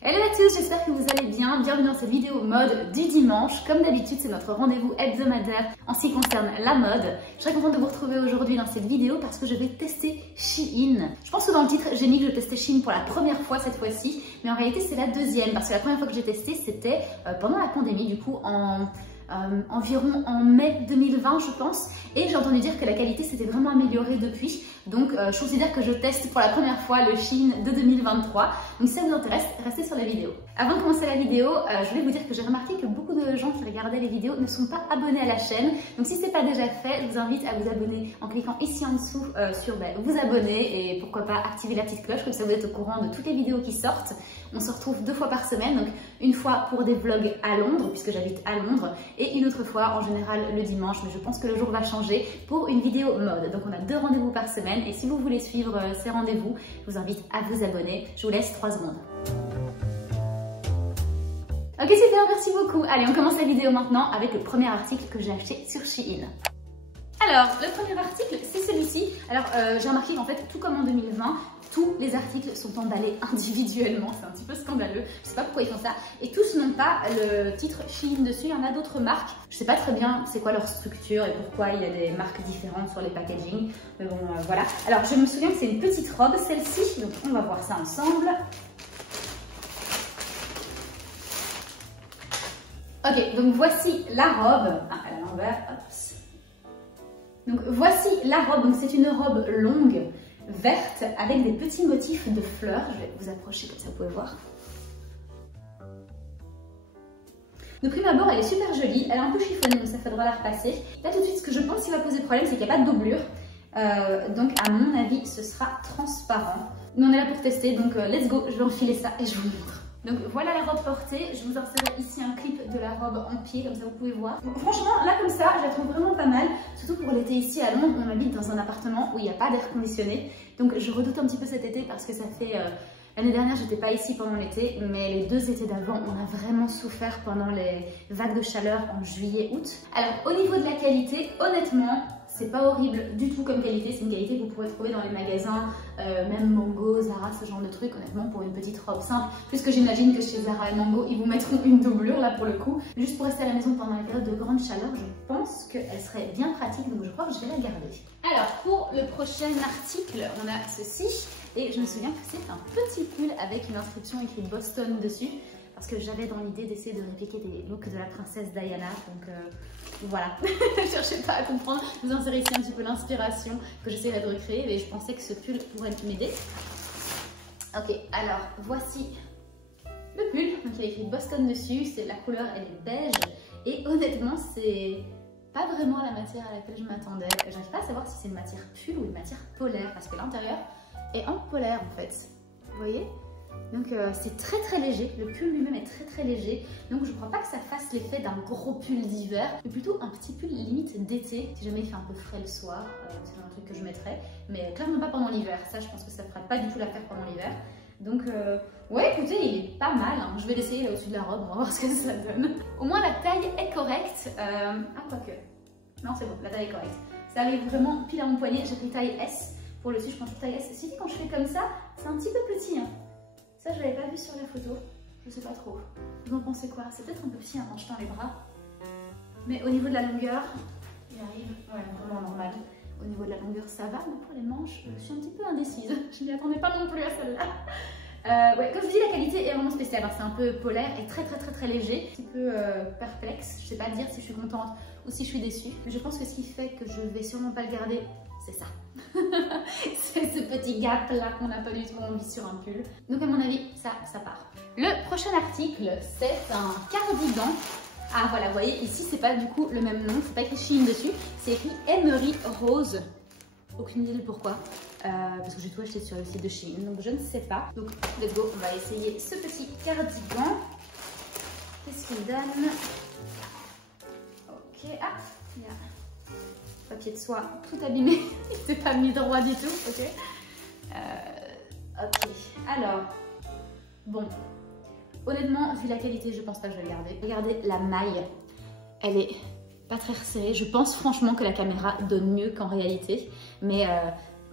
Hello à tous, j'espère que vous allez bien. Bienvenue dans cette vidéo mode du dimanche. Comme d'habitude, c'est notre rendez-vous hebdomadaire en ce qui concerne la mode. Je serais contente de vous retrouver aujourd'hui dans cette vidéo parce que je vais tester Shein. Je pense que dans le titre, j'ai mis que je testais Shein pour la première fois cette fois-ci, mais en réalité, c'est la deuxième parce que la première fois que j'ai testé, c'était pendant la pandémie, du coup environ en mai 2020 je pense, et j'ai entendu dire que la qualité s'était vraiment améliorée depuis, donc je considère que je teste pour la première fois le Shein de 2023, donc si ça vous intéresse, restez sur la vidéo. Avant de commencer la vidéo, je voulais vous dire que j'ai remarqué que beaucoup de gens qui regardaient les vidéos ne sont pas abonnés à la chaîne, donc si ce n'est pas déjà fait, je vous invite à vous abonner en cliquant ici en dessous sur vous abonner et pourquoi pas activer la petite cloche, comme ça vous êtes au courant de toutes les vidéos qui sortent. On se retrouve 2 fois par semaine, donc une fois pour des vlogs à Londres, puisque j'habite à Londres, et une autre fois en général le dimanche, mais je pense que le jour va changer, pour une vidéo mode. Donc on a 2 rendez-vous par semaine, et si vous voulez suivre ces rendez-vous, je vous invite à vous abonner. Je vous laisse 3 secondes. Ok super, merci beaucoup. Allez, on commence la vidéo maintenant avec le premier article que j'ai acheté sur Shein. Alors, le premier article, c'est celui-ci. Alors, j'ai remarqué qu'en fait, tout comme en 2020, tous les articles sont emballés individuellement. C'est un petit peu scandaleux. Je sais pas pourquoi ils font ça. Et tous n'ont pas le titre Shein dessus. Il y en a d'autres marques. Je sais pas très bien c'est quoi leur structure et pourquoi il y a des marques différentes sur les packaging. Mais bon, voilà. Alors, je me souviens que c'est une petite robe, celle-ci. Donc, on va voir ça ensemble. Ok, donc voici la robe. Ah, elle est à l'envers. Hop. Donc voici la robe, donc c'est une robe longue, verte, avec des petits motifs de fleurs. Je vais vous approcher comme ça vous pouvez voir. De prime abord, elle est super jolie, elle est un peu chiffonnée, donc ça faudra la repasser. Là tout de suite, ce que je pense qui va poser problème, c'est qu'il n'y a pas de doublure. Donc à mon avis, ce sera transparent. Nous on est là pour tester, donc let's go, je vais enfiler ça et je vous montre. Donc voilà la robe portée, je vous insérerai ici un clip de la robe en pied, comme ça vous pouvez voir. Donc, franchement, là comme ça, je la trouve vraiment pas mal, surtout pour l'été ici à Londres, on habite dans un appartement où il n'y a pas d'air conditionné. Donc je redoute un petit peu cet été parce que ça fait... L'année dernière, j'étais pas ici pendant l'été, mais les 2 étés d'avant, on a vraiment souffert pendant les vagues de chaleur en juillet-août. Alors au niveau de la qualité, honnêtement, c'est pas horrible du tout comme qualité, c'est une qualité que vous pourrez trouver dans les magasins, même Mango, Zara, ce genre de trucs, honnêtement, pour une petite robe simple. Puisque j'imagine que chez Zara et Mango, ils vous mettront une doublure là pour le coup. Juste pour rester à la maison pendant les périodes de grande chaleur, je pense qu'elle serait bien pratique, donc je crois que je vais la garder. Alors pour le prochain article, on a ceci, et je me souviens que c'est un petit pull avec une inscription écrite Boston dessus. Parce que j'avais dans l'idée d'essayer de répliquer des looks de la princesse Diana, donc voilà, ne cherchez pas à comprendre, je vous insérer ici un petit peu l'inspiration que j'essaierai de recréer, et je pensais que ce pull pourrait m'aider. Ok, alors voici le pull, donc il y a écrit Boston dessus, la couleur elle est beige, et honnêtement c'est pas vraiment la matière à laquelle je m'attendais. J'arrive pas à savoir si c'est une matière pull ou une matière polaire, parce que l'intérieur est en polaire en fait, vous voyez? Donc c'est très léger, le pull lui-même est très léger, donc je ne crois pas que ça fasse l'effet d'un gros pull d'hiver, mais plutôt un petit pull limite d'été, si jamais il fait un peu frais le soir, c'est un truc que je mettrais, mais clairement pas pendant l'hiver, ça je pense que ça ne fera pas du tout l'affaire pendant l'hiver. Donc ouais écoutez, il est pas mal, hein. Je vais l'essayer là au-dessus de la robe, on va voir ce que ça donne. Au moins la taille est correcte, ah quoique, non c'est bon, la taille est correcte, ça arrive vraiment pile à mon poignet, j'ai pris taille S, pour le dessus je pense que taille S, si quand je fais comme ça, c'est un petit peu petit, hein. Ça, je l'avais pas vu sur la photo, je sais pas trop. Vous en pensez quoi? C'est peut-être un peu petit en jetant les bras, mais au niveau de la longueur, il arrive, ouais, vraiment normal. Au niveau de la longueur, ça va, mais pour les manches, je suis un petit peu indécise. Je m'y attendais pas non plus à celle-là. Ouais, comme je dis, la qualité est vraiment spéciale. C'est un peu polaire et très léger, un petit peu perplexe. Je sais pas dire si je suis contente ou si je suis déçue. Mais je pense que ce qui fait que je vais sûrement pas le garder, c'est ça. C'est ce petit gap là qu'on n'a pas du tout envie sur un pull. Donc à mon avis, ça part. Le prochain article, c'est un cardigan. Ah voilà, vous voyez, ici c'est pas du coup le même nom, c'est pas écrit Shein dessus, c'est écrit Emery Rose. Aucune idée de pourquoi, parce que j'ai tout acheté sur le site de Shein, donc je ne sais pas. Donc let's go, on va essayer ce petit cardigan. Qu'est-ce qu'il donne? Ok, ah, il y a papier de soie tout abîmé, il s'est pas mis droit du tout, ok. Ok, alors, bon, honnêtement, vu la qualité, je pense pas que je vais le garder. Regardez la maille, elle est pas très resserrée. Je pense franchement que la caméra donne mieux qu'en réalité, mais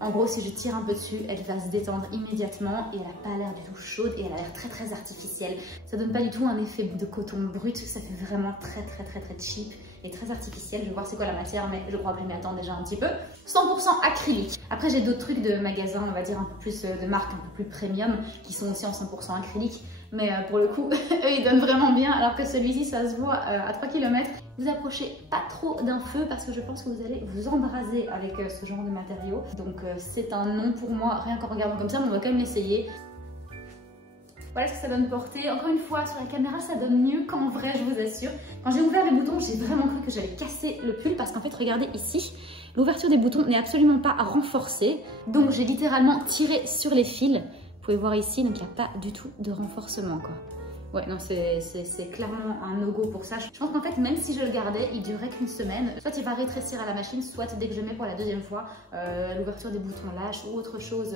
En gros, si je tire un peu dessus, elle va se détendre immédiatement et elle n'a pas l'air du tout chaude et elle a l'air très artificielle. Ça donne pas du tout un effet de coton brut, ça fait vraiment très cheap et très artificiel. Je vais voir c'est quoi la matière, mais je crois que je m'y attends déjà un petit peu. 100% acrylique. Après, j'ai d'autres trucs de magasins, on va dire un peu plus de marques un peu plus premium, qui sont aussi en 100% acrylique. Mais pour le coup, eux ils donnent vraiment bien, alors que celui-ci ça se voit à 3 km. Vous approchez pas trop d'un feu parce que je pense que vous allez vous embraser avec ce genre de matériaux. Donc c'est un non pour moi, rien qu'en regardant comme ça, mais on va quand même l'essayer. Voilà ce que ça donne porter. Encore une fois, sur la caméra, ça donne mieux qu'en vrai, je vous assure. Quand j'ai ouvert les boutons, j'ai vraiment cru que j'allais casser le pull parce qu'en fait, regardez ici, l'ouverture des boutons n'est absolument pas renforcée. Donc, j'ai littéralement tiré sur les fils. Vous pouvez voir ici, donc il n'y a pas du tout de renforcement, quoi. Ouais, non, c'est clairement un no-go pour ça. Je pense qu'en fait, même si je le gardais, il durerait qu'une semaine. Soit il va rétrécir à la machine, soit dès que je mets pour la deuxième fois, l'ouverture des boutons lâche ou autre chose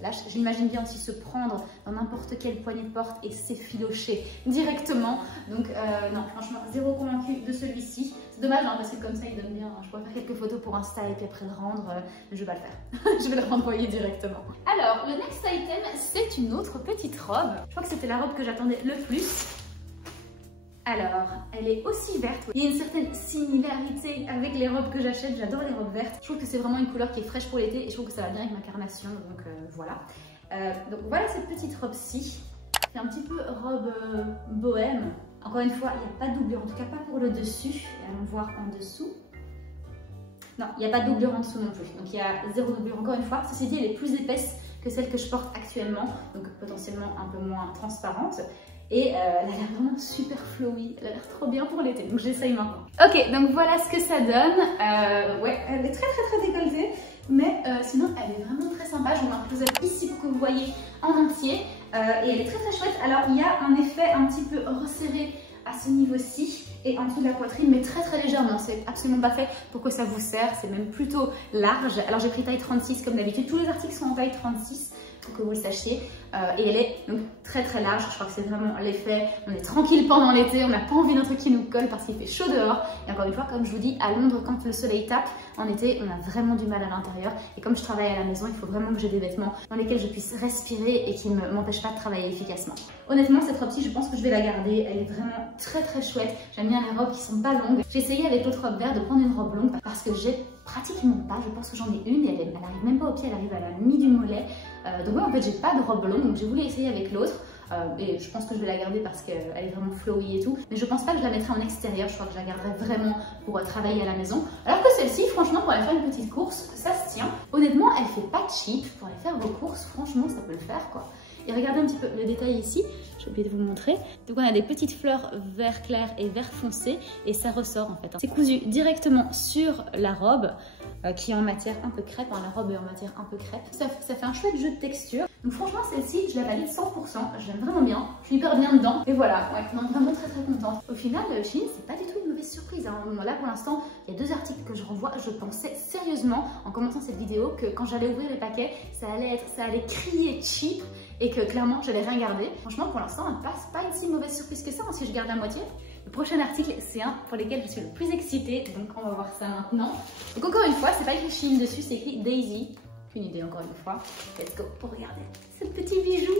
lâche. Je l'imagine bien aussi se prendre dans n'importe quelle poignée de porte et s'effilocher directement. Donc non, franchement, zéro convaincu de celui-ci. C'est dommage hein, parce que comme ça, il donne bien. Je pourrais faire quelques photos pour Insta et puis après le rendre, mais je vais pas le faire. Je vais le renvoyer directement. Alors, le next item, c'est une autre petite robe. Je crois que c'était la robe que j'attendais le plus. Alors, elle est aussi verte. Il y a une certaine similarité avec les robes que j'achète. J'adore les robes vertes. Je trouve que c'est vraiment une couleur qui est fraîche pour l'été et je trouve que ça va bien avec ma carnation. Donc voilà. Donc voilà cette petite robe-ci. C'est un petit peu robe bohème. Encore une fois, il n'y a pas de doublure, en tout cas pas pour le dessus. Et allons voir en dessous. Non, il n'y a pas de doublure en dessous non plus. Donc il y a zéro doublure encore une fois. Ceci dit, elle est plus épaisse que celle que je porte actuellement. Donc potentiellement un peu moins transparente. Et elle a l'air vraiment super flowy. Elle a l'air trop bien pour l'été. Donc j'essaye maintenant. Ok, donc voilà ce que ça donne. Ouais, elle est très décolletée. Mais sinon, elle est vraiment très sympa. Je vous mets un close-up ici pour que vous voyez en entier. Et elle est très chouette. Alors, il y a un effet un petit peu resserré à ce niveau-ci et en dessous de la poitrine, mais très légèrement. C'est absolument pas fait pour que ça vous serre. C'est même plutôt large. Alors, j'ai pris taille 36 comme d'habitude. Tous les articles sont en taille 36 pour que vous le sachiez. Et elle est donc très large. Je crois que c'est vraiment l'effet. On est tranquille pendant l'été. On n'a pas envie d'un truc qui nous colle parce qu'il fait chaud dehors. Et encore une fois, comme je vous dis, à Londres, quand le soleil tape, en été, on a vraiment du mal à l'intérieur. Et comme je travaille à la maison, il faut vraiment que j'ai des vêtements dans lesquels je puisse respirer et qui ne m'empêchent pas de travailler efficacement. Honnêtement, cette robe-ci, je pense que je vais la garder. Elle est vraiment très chouette. J'aime bien les robes qui sont pas longues. J'ai essayé avec l'autre robe verte de prendre une robe longue parce que j'ai pratiquement pas. Je pense que j'en ai une et elle arrive même pas au pied, elle arrive à la mi du mollet. Donc ouais, en fait, j'ai pas de robe longue. Donc j'ai voulu essayer avec l'autre. Et je pense que je vais la garder parce qu'elle est vraiment flowy et tout. Mais je pense pas que je la mettrai en extérieur. Je crois que je la garderai vraiment pour travailler à la maison. Alors que celle-ci, franchement, pour aller faire une petite course, ça se tient. Honnêtement, elle fait pas cheap. Pour aller faire vos courses, franchement, ça peut le faire quoi. Et regardez un petit peu le détail ici, j'ai oublié de vous montrer. Donc on a des petites fleurs vert clair et vert foncé et ça ressort en fait. C'est cousu directement sur la robe qui est en matière un peu crêpe. La robe est en matière un peu crêpe. Ça fait un chouette jeu de texture. Donc franchement celle-ci, je la valide 100%. J'aime vraiment bien. Je suis hyper bien dedans. Et voilà, ouais, non, vraiment très contente. Au final, Shein, c'est pas du tout une mauvaise surprise. Hein. Là pour l'instant, il y a 2 articles que je renvoie. Je pensais sérieusement en commençant cette vidéo que quand j'allais ouvrir les paquets, ça allait crier cheap. Et que clairement j'allais rien garder. Franchement pour l'instant elle passe pas une si mauvaise surprise que ça hein, si je garde la moitié. Le prochain article c'est un pour lequel je suis le plus excitée, donc on va voir ça maintenant. Donc encore une fois c'est pas écrit Shein dessus, c'est écrit Daisy. Aucune idée encore une fois. Let's go pour regarder ce petit bijou.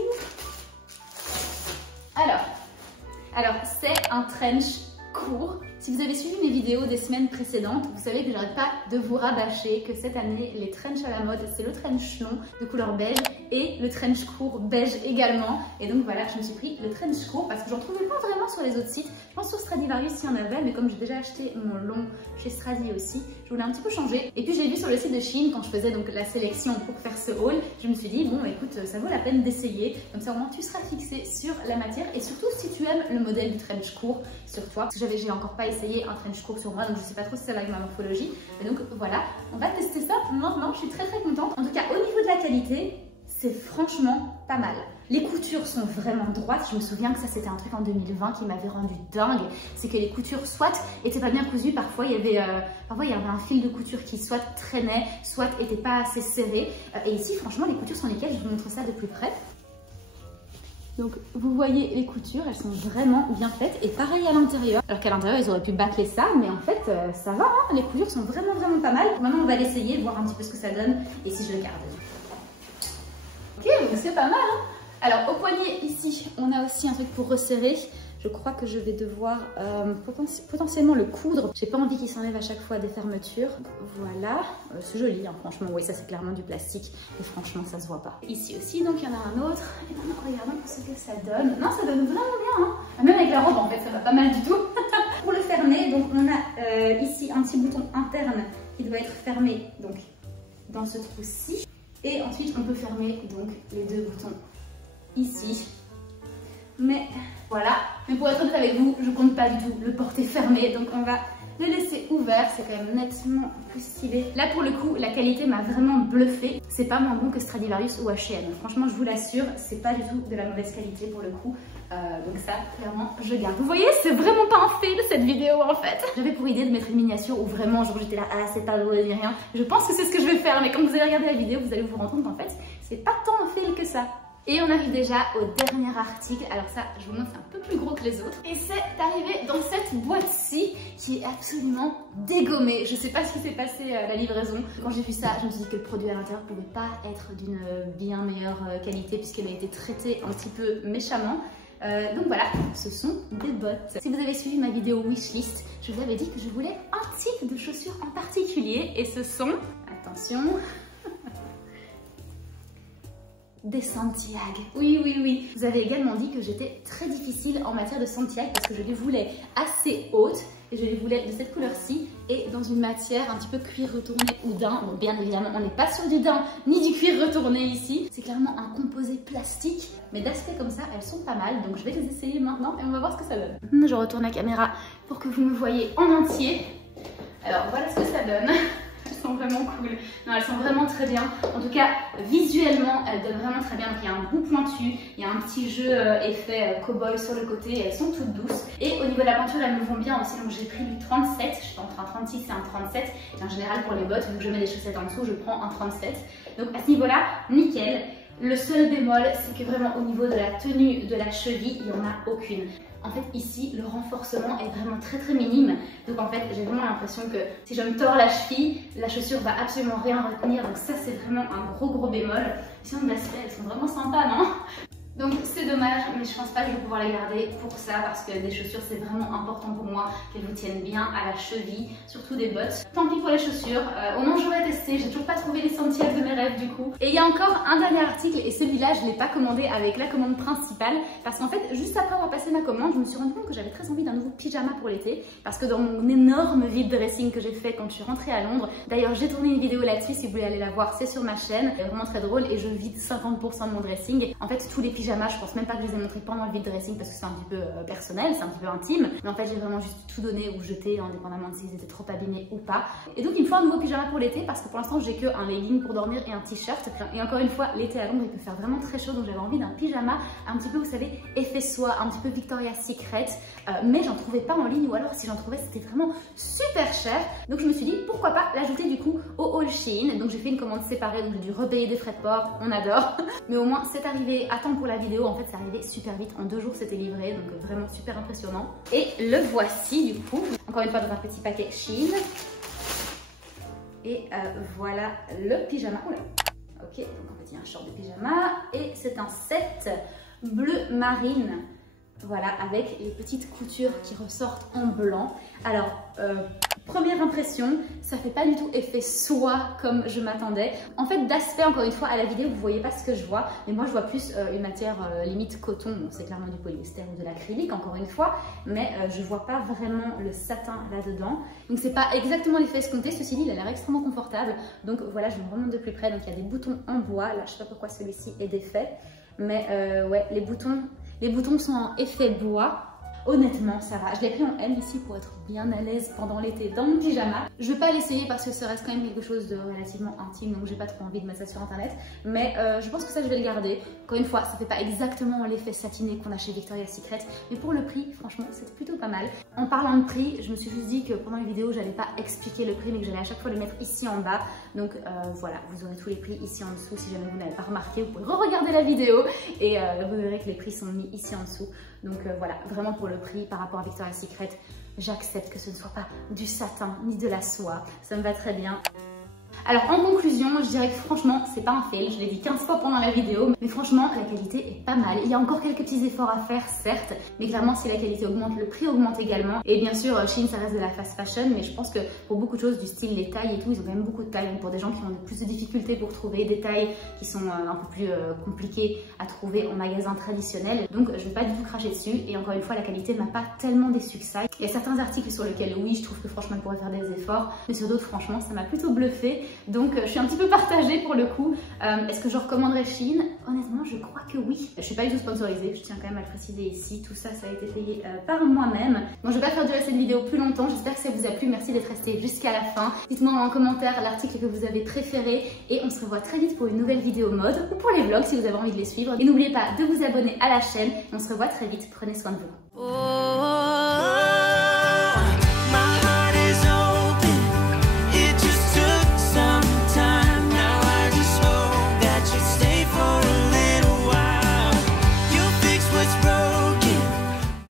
Alors c'est un trench court. Si vous avez suivi mes vidéos des semaines précédentes, vous savez que j'arrête pas de vous rabâcher que cette année, les trenchs à la mode, c'est le trench long de couleur beige et le trench court beige également. Et donc voilà, je me suis pris le trench court parce que j'en trouvais pas vraiment sur les autres sites. Je pense sur Stradivarius il y en avait, mais comme j'ai déjà acheté mon long chez Stradi aussi, je voulais un petit peu changer. Et puis j'ai vu sur le site de Shein, quand je faisais donc la sélection pour faire ce haul, je me suis dit, bon écoute, ça vaut la peine d'essayer. Comme ça au moins tu seras fixé sur la matière et surtout si tu aimes le modèle du trench court sur toi. Parce que j'ai encore pas essayé un trench court sur moi, donc je sais pas trop si ça va avec ma morphologie. Et donc voilà, on va tester ça maintenant. Je suis très contente. En tout cas, au niveau de la qualité, c'est franchement pas mal. Les coutures sont vraiment droites. Je me souviens que ça c'était un truc en 2020 qui m'avait rendu dingue. C'est que les coutures soit étaient pas bien cousues, parfois il y avait un fil de couture qui soit traînait, soit était pas assez serré. Et ici franchement les coutures sont nickel. Je vous montre ça de plus près. Donc vous voyez les coutures, elles sont vraiment bien faites. Et pareil à l'intérieur. Alors qu'à l'intérieur, ils auraient pu bâcler ça, mais en fait, ça va. Hein, les coutures sont vraiment pas mal. Maintenant, on va l'essayer, voir un petit peu ce que ça donne et si je le garde. Ok, c'est pas mal. Hein. Alors au poignet ici, on a aussi un truc pour resserrer. Je crois que je vais devoir potentiellement le coudre. J'ai pas envie qu'il s'enlève à chaque fois des fermetures. Voilà, c'est joli hein, franchement. Oui, ça c'est clairement du plastique et franchement ça se voit pas. Ici aussi, donc il y en a un autre. Et maintenant regardons ce que ça donne. Non, ça donne vraiment bien. Hein. Même avec la robe en fait, ça va pas mal du tout. Pour le fermer, donc on a ici un petit bouton interne qui doit être fermé donc dans ce trou-ci. Et ensuite on peut fermer donc les deux boutons ici. Mais voilà, mais pour être honnête avec vous, je compte pas du tout le porter fermé, donc on va le laisser ouvert, c'est quand même nettement plus stylé. Là pour le coup, la qualité m'a vraiment bluffé. C'est pas moins bon que Stradivarius ou H&M. Franchement, je vous l'assure, c'est pas du tout de la mauvaise qualité pour le coup. Donc ça, clairement, je garde. Vous voyez, c'est vraiment pas un fail cette vidéo en fait. J'avais pour idée de mettre une miniature où vraiment, genre j'étais là, ah c'est pas drôle ni rien. Je pense que c'est ce que je vais faire, mais quand vous allez regarder la vidéo, vous allez vous rendre compte qu'en fait, c'est pas tant un fail que ça. Et on arrive déjà au dernier article. Alors ça, je vous montre, c'est un peu plus gros que les autres. Et c'est arrivé dans cette boîte-ci qui est absolument dégommée. Je sais pas ce qui s'est passé à la livraison. Quand j'ai vu ça, je me suis dit que le produit à l'intérieur pouvait pas être d'une bien meilleure qualité puisqu'elle a été traitée un petit peu méchamment. Donc voilà, ce sont des bottes. Si vous avez suivi ma vidéo wishlist, je vous avais dit que je voulais un type de chaussures en particulier. Et ce sont, attention... des Santiago. Oui. Vous avez également dit que j'étais très difficile en matière de Santiago parce que je les voulais assez hautes et je les voulais de cette couleur-ci et dans une matière un petit peu cuir retourné ou daim. Bon, bien évidemment, on n'est pas sur du daim ni du cuir retourné ici. C'est clairement un composé plastique, mais d'aspect comme ça, elles sont pas mal. Donc je vais les essayer maintenant et on va voir ce que ça donne. Je retourne la caméra pour que vous me voyez en entier. Alors voilà ce que ça donne. Elles sont vraiment cool. Non, elles sont vraiment très bien. En tout cas, visuellement, elles donnent vraiment très bien. Donc, il y a un bout pointu, il y a un petit jeu effet cow-boy sur le côté. Et elles sont toutes douces. Et au niveau de la peinture, elles me vont bien aussi. Donc, j'ai pris du 37. Je suis entre un 36 et un 37. Et en général, pour les bottes, vu que je mets des chaussettes en dessous, je prends un 37. Donc, à ce niveau-là, nickel. Le seul bémol, c'est que vraiment au niveau de la tenue de la cheville, il n'y en a aucune. En fait, ici, le renforcement est vraiment très minime. Donc en fait, j'ai vraiment l'impression que si je me tords la cheville, la chaussure va absolument rien retenir. Donc ça, c'est vraiment un gros bémol. Sinon, d'aspect, elles sont vraiment sympas, non? Donc c'est dommage, mais je pense pas que je vais pouvoir les garder pour ça parce que des chaussures c'est vraiment important pour moi qu'elles vous tiennent bien à la cheville, surtout des bottes. Tant pis pour les chaussures, au moins j'aurais testé, j'ai toujours pas trouvé les Santiago de mes rêves du coup. Et il y a encore un dernier article et celui-là je l'ai pas commandé avec la commande principale parce qu'en fait juste après avoir passé ma commande, je me suis rendu compte que j'avais très envie d'un nouveau pyjama pour l'été parce que dans mon énorme vide dressing que j'ai fait quand je suis rentrée à Londres, d'ailleurs j'ai tourné une vidéo là-dessus si vous voulez aller la voir, c'est sur ma chaîne, c'est vraiment très drôle et je vide 50% de mon dressing. En fait tous les pyjamas, je pense même pas que je les ai montrés pendant le vide dressing parce que c'est un petit peu personnel, c'est un petit peu intime. Mais en fait, j'ai vraiment juste tout donné ou jeté, indépendamment de s'ils étaient trop abîmés ou pas. Et donc, il me faut un nouveau pyjama pour l'été parce que pour l'instant, j'ai que un legging pour dormir et un t-shirt. Et encore une fois, l'été à Londres, il peut faire vraiment très chaud. Donc, j'avais envie d'un pyjama un petit peu, vous savez, effet soie, un petit peu Victoria's Secret. Mais j'en trouvais pas en ligne ou alors si j'en trouvais, c'était vraiment super cher. Donc, je me suis dit, pourquoi pas l'ajouter du coup au haul Shein. Donc, j'ai fait une commande séparée, donc j'ai dû repayer des frais de port. On adore. Mais au moins, c'est arrivé à temps pour la vidéo. En fait, c'est arrivé super vite. En 2 jours, c'était livré. Donc, vraiment super impressionnant. Et le voici du coup. Encore une fois, dans un petit paquet Shein. Et voilà le pyjama. Oula. Ok, donc en fait, il y a un short de pyjama. Et c'est un set bleu marine. Voilà, avec les petites coutures qui ressortent en blanc. Alors, première impression, ça fait pas du tout effet soie comme je m'attendais. En fait, d'aspect, encore une fois, à la vidéo, vous voyez pas ce que je vois. Mais moi, je vois plus une matière limite coton. Bon, c'est clairement du polyester ou de l'acrylique, encore une fois. Mais je vois pas vraiment le satin là-dedans. Donc, c'est pas exactement l'effet escompté. Ceci dit, il a l'air extrêmement confortable. Donc, voilà, je vous remonte de plus près. Donc, il y a des boutons en bois. Là, je sais pas pourquoi celui-ci est défait. Mais ouais, les boutons sont en effet bois. honnêtement ça va. Je l'ai pris en M ici pour être bien à l'aise pendant l'été dans mon pyjama. Je vais pas l'essayer parce que ça reste quand même quelque chose de relativement intime, donc j'ai pas trop envie de mettre ça sur internet. Mais je pense que ça je vais le garder. Encore une fois, ça fait pas exactement l'effet satiné qu'on a chez Victoria's Secret, mais pour le prix, franchement, c'est plutôt pas mal. En parlant de prix, je me suis juste dit que pendant les vidéos, j'allais pas expliquer le prix, mais que j'allais à chaque fois le mettre ici en bas. Donc voilà, vous aurez tous les prix ici en dessous. Si jamais vous n'avez pas remarqué, vous pouvez re-regarder la vidéo et vous verrez que les prix sont mis ici en dessous. Donc voilà, vraiment pour le prix par rapport à Victoria's Secret, j'accepte que ce ne soit pas du satin ni de la soie. Ça me va très bien. Alors en conclusion, je dirais que franchement c'est pas un fail, je l'ai dit 15 fois pendant la vidéo, mais franchement la qualité est pas mal. Il y a encore quelques petits efforts à faire certes, mais clairement si la qualité augmente, le prix augmente également. Et bien sûr Shein ça reste de la fast fashion, mais je pense que pour beaucoup de choses du style les tailles et tout, ils ont quand même beaucoup de tailles. Donc pour des gens qui ont plus de difficultés pour trouver des tailles qui sont un peu plus compliquées à trouver en magasin traditionnel, donc je vais pas du tout cracher dessus. Et encore une fois la qualité m'a pas tellement déçu que ça. Il y a certains articles sur lesquels oui je trouve que franchement ils pourraient faire des efforts, mais sur d'autres franchement ça m'a plutôt bluffé. Donc je suis un petit peu partagée pour le coup. Est-ce que je recommanderais Shein? Honnêtement je crois que oui. Je suis pas du tout sponsorisée, je tiens quand même à le préciser ici. Tout ça, ça a été payé par moi-même. Donc je vais pas faire durer cette vidéo plus longtemps. J'espère que ça vous a plu. Merci d'être resté jusqu'à la fin. Dites-moi en commentaire l'article que vous avez préféré. Et on se revoit très vite pour une nouvelle vidéo mode ou pour les vlogs si vous avez envie de les suivre. Et n'oubliez pas de vous abonner à la chaîne. On se revoit très vite. Prenez soin de vous.